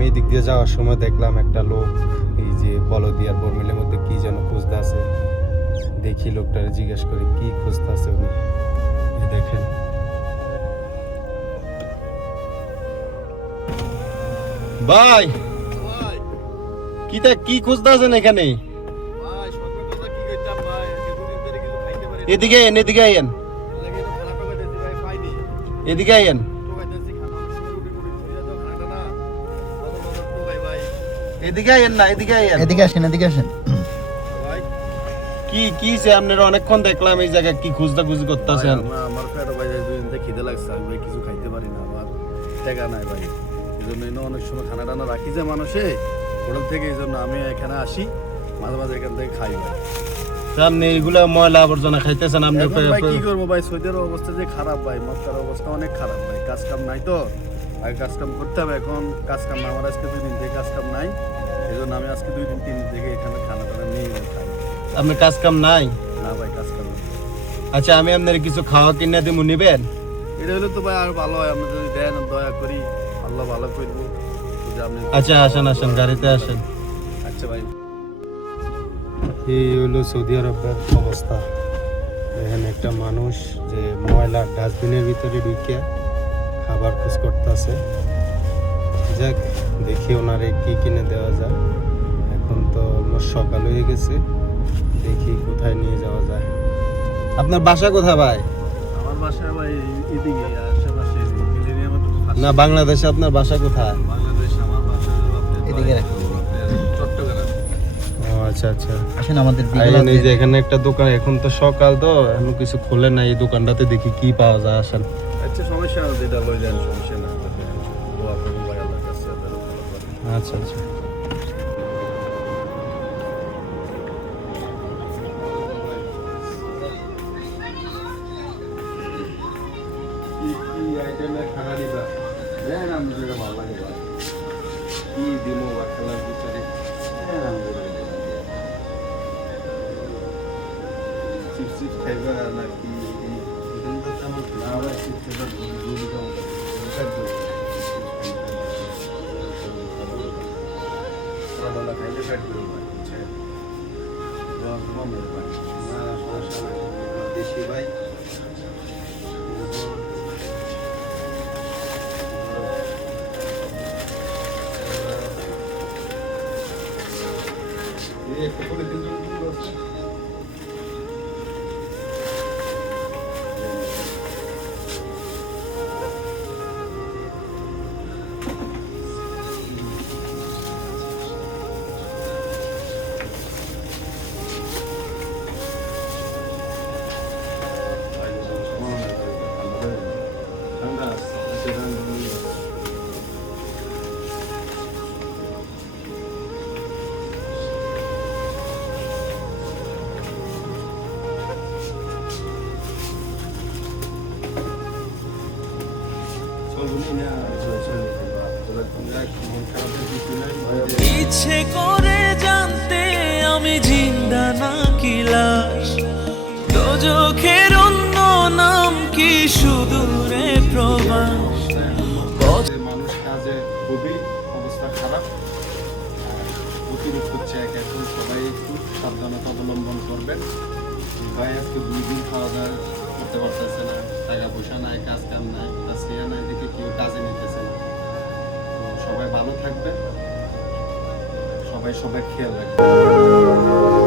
আমি এই দিক দিয়ে যাওয়ার সময় দেখলাম একটা লোক এই যে বলদিয়ার বর্মিলের মধ্যে কি যেন খুঁজতে আছে। দেখি লোকটারে জিজ্ঞেস করি কি খুঁজতে আছে উনি। এই দেখেন ভাই, কি খুঁজতে আছেন এখানে? এদিকে আইন, এদিকে আইন, এদিকে আইন। এদিকে আইন না, এদিকে আইন, এদিকে আসেন, এদিকে আসেন। কি যে আপনারা অনেকক্ষণ দেখলাম এই জায়গায় কি খুঁজি করতেছেন। আমার পেটে ভাই দুই দিন থেকে খিদে লাগছে, আমি ভাই কিছু খাইতে পারি না, আমার টাকা নাই ভাই। এই জন্য অনেক সময় খানা টানা রাখি যে মানুষে হোটেল থেকে, এই জন্য আমি এখানে আসি, মাঝে মাঝে এখান থেকে খাই ভাই। আপনি এইগুলা ময়লা আবর্জনা খাইতেছেন? আপনি ভাই কি করবো ভাই, সৌদির অবস্থা যে খারাপ ভাই, মক্কার অবস্থা অনেক খারাপ ভাই। কাজ কাম নাই তো, আগে কাজ কাম করতে হবে, এখন কাজ কাম আমার আজকে 2 দিন থেকে কাজ কাম নাই, এই জন্য আমি আজকে 2 দিন 3 দিন থেকে এখানে খানা টানা নিয়ে খাই। আপনি কাজ কাম নাই? না ভাই, কাজ কাম নাই। আচ্ছা, আমি আপনার কিছু খাওয়া কিনে দিমু, নিবেন? এটা হলে তো ভাই আর ভালো হয়, আপনি যদি দেন দয়া করি, আল্লাহ ভালো করবো। আচ্ছা আসেন, আসেন, গাড়িতে আসেন। আচ্ছা ভাই। এই হলো সৌদি আরবের অবস্থা। এখানে একটা মানুষ যে ময়লা ডাস্টবিনের ভিতরে ঢুকে খাবার খোঁজ করতেছে। যাক, দেখি ওনারে কি কিনে দেওয়া যায়। এখন তো অলমোস্ট সকাল হয়ে গেছে, দেখি কোথায় নিয়ে যাওয়া যায়। আপনার বাসা কোথায় ভাই? আমার বাসা ভাই এদিকে আশেপাশে, মিলেনিয়ামের না, বাংলাদেশে আপনার বাসা কোথায়? বাংলাদেশ আমার বাসা এদিকে রাখুন। চট্টগ্রাম। ও আচ্ছা আচ্ছা, আসেন আমাদের আইন। এই যে এখানে একটা দোকান, এখন তো সকাল তো এখন কিছু খোলে না, এই দোকানটাতে দেখি কি পাওয়া যায়। আসেন। আচ্ছা, সমস্যা না, যেটা লই যান, সমস্যা না। দোয়া করবো ভাই আল্লাহর কাছে, আল্লাহ ভালো করে। আচ্ছা আচ্ছা। কি আইটেমের খানা দিবা? দেন আমি যেটা ভালো লাগে ভাই। কি দিমো বাচ্চালার ভিতরে? দেন আমি যেটা ভালো লাগে। চিপস খাইবা নাকি? এখানে তো তেমন না ভাই, চিপসের দুধ কেমন খাইলে ফ্যাট করবো ভাই, বুঝছেন? দোয়া করবো আমার ভাই। না, সমস্যা নাই, দেশি ভাই। একটা করে দিন আছে। ঠান্ডা আছে, ইচ্ছে করে জানতে আমি জিন্দা নাকি লাশ, দোজখের অন্য নাম কি সুদূরে প্রবাস। মানুষ কাজে খুবই অবস্থা খারাপ, অতিরিক্ত চেক। এখন সবাই একটু সাবধানতা অবলম্বন করবেন। ভাই আজকে 2 দিন খাওয়া দাওয়া করতে পারতেছে না, টাকা পয়সা নাই, কাজ কাম নাই, আজকে নাই দেখে কেউ কাজে নিতেছে না। তো সবাই ভালো থাকবেন, সবাই খেয়াল রাখবেন।